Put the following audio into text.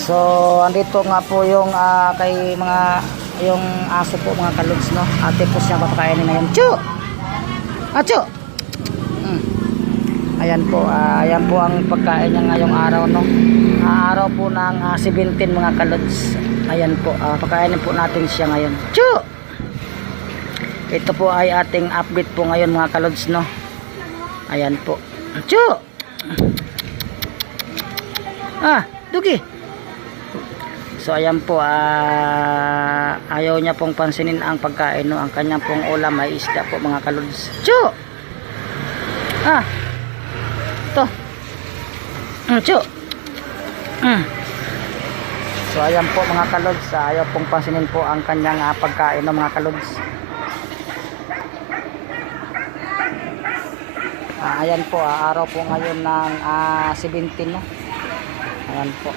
So, andito nga po yung ah, kay mga yung aso po mga kalods no. Ate po siya papakainin ngayon. Chu! Acho! Mm. Ayan po, ah, ayan po ang pagkain niya ngayong araw no. Ah, araw po ng ah, 17 mga kalods. Ayan po, ah, pakainin po natin siya ngayon. Chu! Ito po ay ating update po ngayon mga kalods no. Ayan po. Chu! Ah, Dugi. So ayan po, ah, ayaw niya pong pansinin ang pagkain, no? Ang kanyang pong ulam ay isda po mga kalods. Chu! Ah! Ito. Mm, chu! Mm. So ayan po mga kalods, ah, ayaw pong pansinin po ang kanyang ah, pagkain, no mga kalods. Ah, ayan po, ah, araw po ngayon ng ah, 17, no? Ayan po.